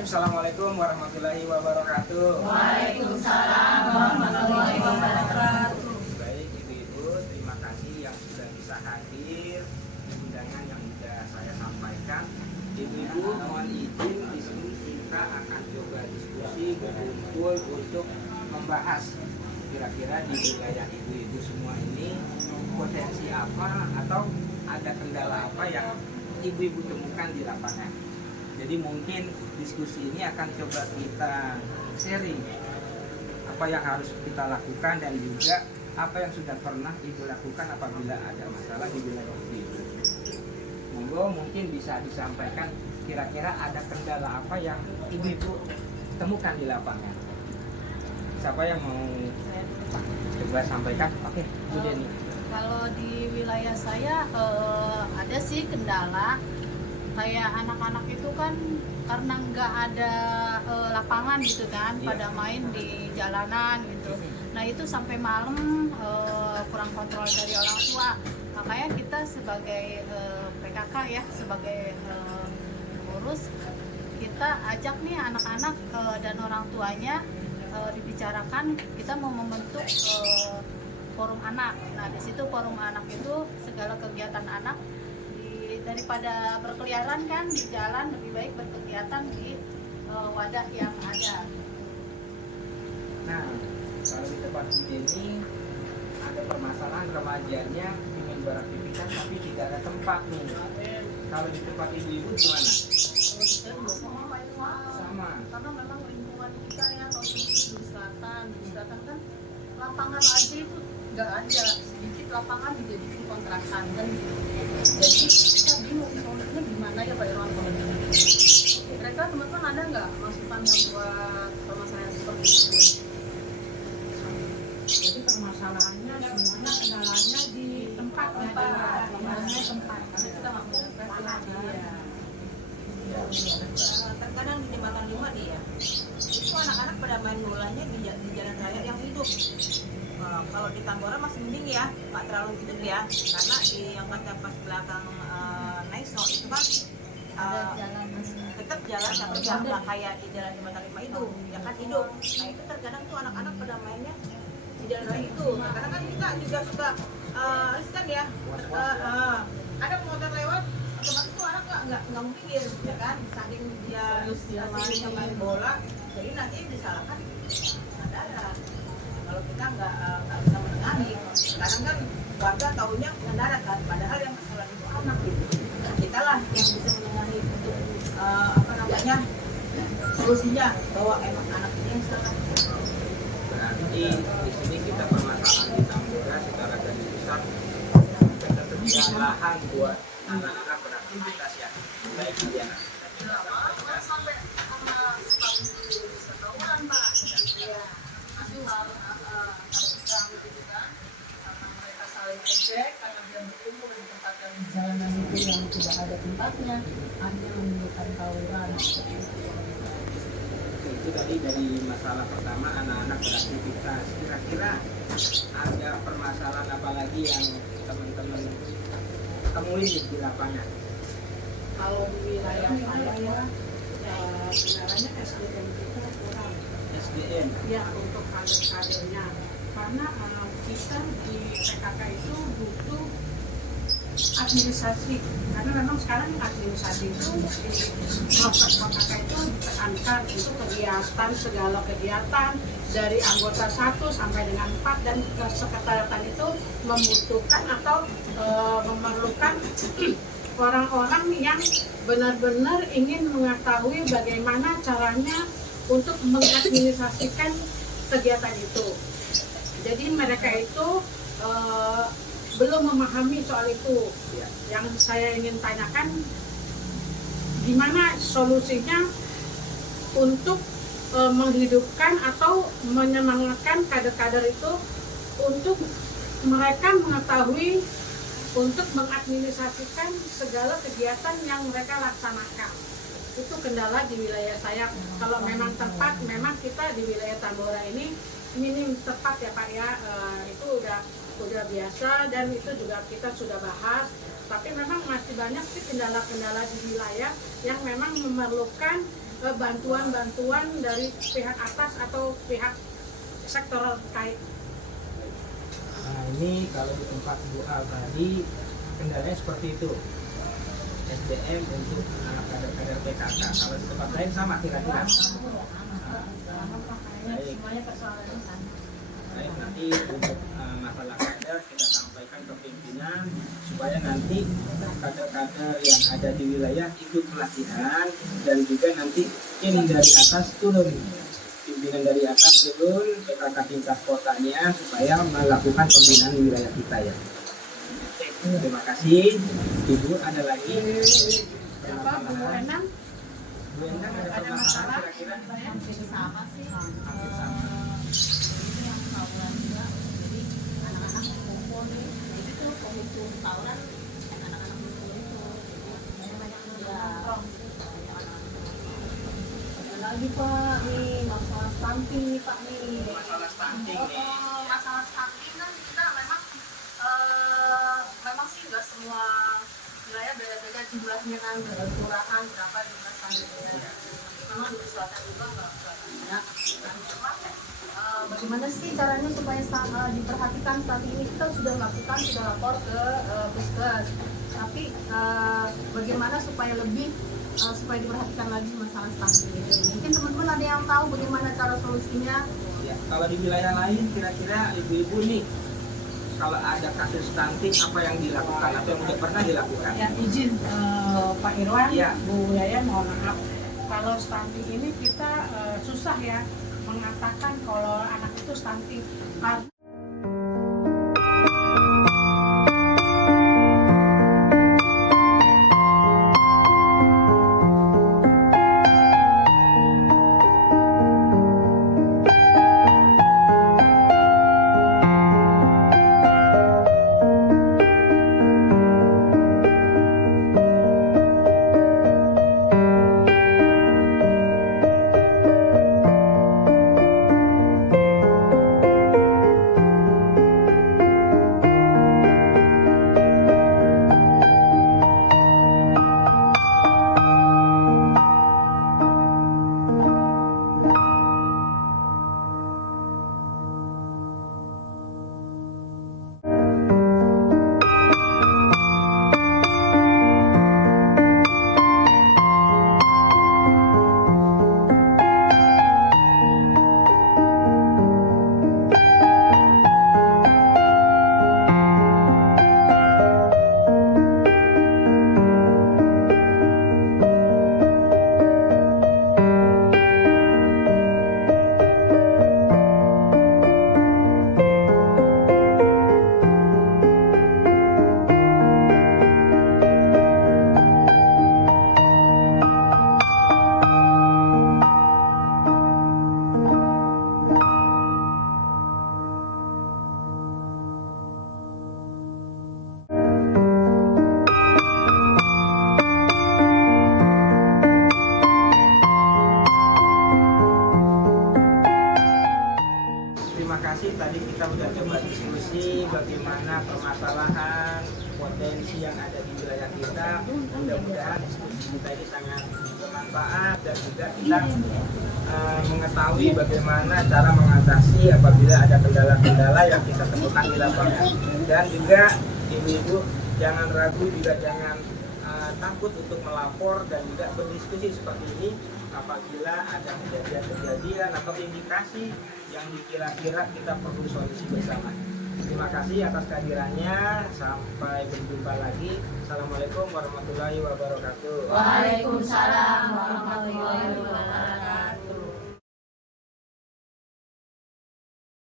Bismillahirrahmanirrahim. Assalamualaikum warahmatullahi wabarakatuh. Waalaikumsalam warahmatullahi wabarakatuh. Baik ibu-ibu, terima kasih yang sudah bisa hadir di undangan yang sudah saya sampaikan. Ibu-ibu mohon izin, di sini kita akan coba diskusi berkumpul untuk membahas kira-kira di wilayah ibu-ibu semua ini potensi apa atau ada kendala apa yang ibu-ibu temukan di lapangan. Jadi mungkin diskusi ini akan coba kita sharing apa yang harus kita lakukan dan juga apa yang sudah pernah ibu lakukan apabila ada masalah di wilayah ibu. Monggo mungkin bisa disampaikan kira-kira ada kendala apa yang ibu-ibu temukan di lapangan. Siapa yang mau coba sampaikan? Oke, Bu Deni. Kalau di wilayah saya ada sih kendala. Kayak anak-anak itu kan karena nggak ada lapangan gitu kan, pada main di jalanan gitu. Nah itu sampai malam kurang kontrol dari orang tua. Makanya kita sebagai PKK ya, sebagai pengurus, kita ajak nih anak-anak dan orang tuanya dibicarakan. Kita mau membentuk forum anak. Nah di situ forum anak itu segala kegiatan anak daripada berkeliaran kan di jalan, lebih baik berkegiatan di wadah yang ada. Nah, kalau di tempat ini ada permasalahan remajanya ingin beraktivitas tapi tidak ada tempat nih. Kalau di tempat ibu-ibu gimana? Sama. Karena memang lingkungan kita ya, provinsi di selatan kan lapangan aja itu nggak ada, sedikit lapangan dijadikan kontrakan kan gitu. Jadi kita bingung solusinya gimana ya Pak Irwan kalau ini. Kira-kira teman-teman ada nggak masukan yang buat permasalahan seperti itu? Jadi permasalahannya semuanya kendalanya di tempat tempat karena kita nggak punya lagi ya. Terkadang di jembatan 5 nih ya, itu anak-anak pada main bolanya di jalan raya yang hidup. Kalau di Tambora masih mending ya, nggak terlalu hidup ya, karena di yang kata pas belakang Naiso itu kan Ada jalan tetap jalan tapi nggak kayak di jalan jembatan 5 itu, ya kan hidup. Nah itu terkadang tuh anak-anak pada mainnya di jalan raya itu. Nah, karena kan kita juga suka riskan ya, ada motor lewat, otomatis tuh anak nggak mikir, ya kan, saking dia main bola, jadi nanti disalahkan pengendara. Kalau kita nggak bisa menengahi, kadang kan warga taunya pengendara kan, padahal yang kesalahan itu anak gitu. Nah, kita lah yang bisa menengahi untuk solusinya bahwa emang anak ini yang salah. Berarti di sini kita permasalahan di Tambora secara garis besar ketersediaan buat anak-anak beraktivitas ya, baik di anak. sampai sama setahun Pak. Iya. Masih harus gitu kan. Karena mereka saling ejek, karena dia berkumpul di tempat yang Jalanan itu yang tidak ada tempatnya akhirnya menimbulkan tawuran. Itu tadi dari masalah pertama anak-anak beraktivitas. Kira-kira ada permasalahan apa lagi yang teman-teman temui di lapangan? Kalau di wilayah saya ya kendalanya SDM kita kurang SDM. ya untuk kader-kadernya karena kita di PKK itu butuh administrasi karena memang sekarang administrasi itu di proses PKK itu ditekankan untuk kegiatan segala kegiatan dari anggota 1 sampai dengan 4 dan kesekretariatan itu membutuhkan atau memerlukan orang-orang yang benar-benar ingin mengetahui bagaimana caranya untuk mengadministrasikan kegiatan itu. Jadi mereka itu belum memahami soal itu. Yang saya ingin tanyakan, gimana solusinya untuk menghidupkan atau menyemangatkan kader-kader itu untuk mereka mengetahui untuk mengadministrasikan segala kegiatan yang mereka laksanakan. Itu kendala di wilayah saya. Kalau memang tepat, memang kita di wilayah Tambora ini minim tepat ya Pak ya, itu udah biasa dan itu juga kita sudah bahas. Tapi memang masih banyak sih kendala-kendala di wilayah yang memang memerlukan bantuan-bantuan dari pihak atas atau pihak sektor terkait. Nah ini kalau di tempat Bu Al tadi kendalanya seperti itu, SDM untuk kader-kader PKK. Kalau di tempat lain sama kira-kira. Baik. Baik, nanti untuk masalah kader kita sampaikan ke pimpinan supaya nanti kader-kader yang ada di wilayah ikut pelatihan, dan juga nanti tim dari atas turun, pimpinan dari atas turun PKK tingkat kotanya supaya melakukan pembinaan di wilayah kita ya. Terima kasih. Ibu ada lagi? Apa Bu Enang? Bu Endang ada Ada masalah? kira-kira? Hampir sama sih. Hampir sama. Ini yang tawuran juga. Jadi anak-anak kumpul nih. Jadi tuh pemicu tawuran anak-anak kumpul itu. Jadi banyak juga. Ada lagi Pak nih masalah stunting nih Pak nih. Masalah stunting nih. Masalah stunting kan kita memang sih nggak semua wilayah beda-beda jumlahnya kan, kelurahan berapa jumlah stuntingnya. Memang di selatan juga nggak banyak. Cuma bagaimana sih caranya supaya diperhatikan saat ini? Kita sudah lakukan, sudah lapor ke puskes. Tapi bagaimana supaya lebih supaya diperhatikan lagi masalah stunting ini? Mungkin teman-teman ada yang tahu bagaimana cara solusinya? Ya, kalau di wilayah lain kira-kira ibu-ibu nih, kalau ada kasus stunting apa yang dilakukan atau yang sudah pernah dilakukan? Ya izin Pak Irwan, Ya. Bu Yaya mohon maaf. Kalau stunting ini kita susah ya mengatakan kalau anak itu stunting. Karena Terima kasih, tadi kita sudah coba diskusi bagaimana permasalahan potensi yang ada di wilayah kita. Mudah-mudahan diskusi kita ini sangat bermanfaat dan juga kita mengetahui bagaimana cara mengatasi apabila ada kendala-kendala yang kita temukan di lapangan. Dan juga ibu-ibu jangan ragu, juga jangan takut untuk melapor dan juga berdiskusi seperti ini apabila ada kejadian-kejadian atau indikasi yang dikira-kira kita perlu solusi bersama. Terima kasih atas kehadirannya. Sampai berjumpa lagi. Assalamualaikum warahmatullahi wabarakatuh. Waalaikumsalam.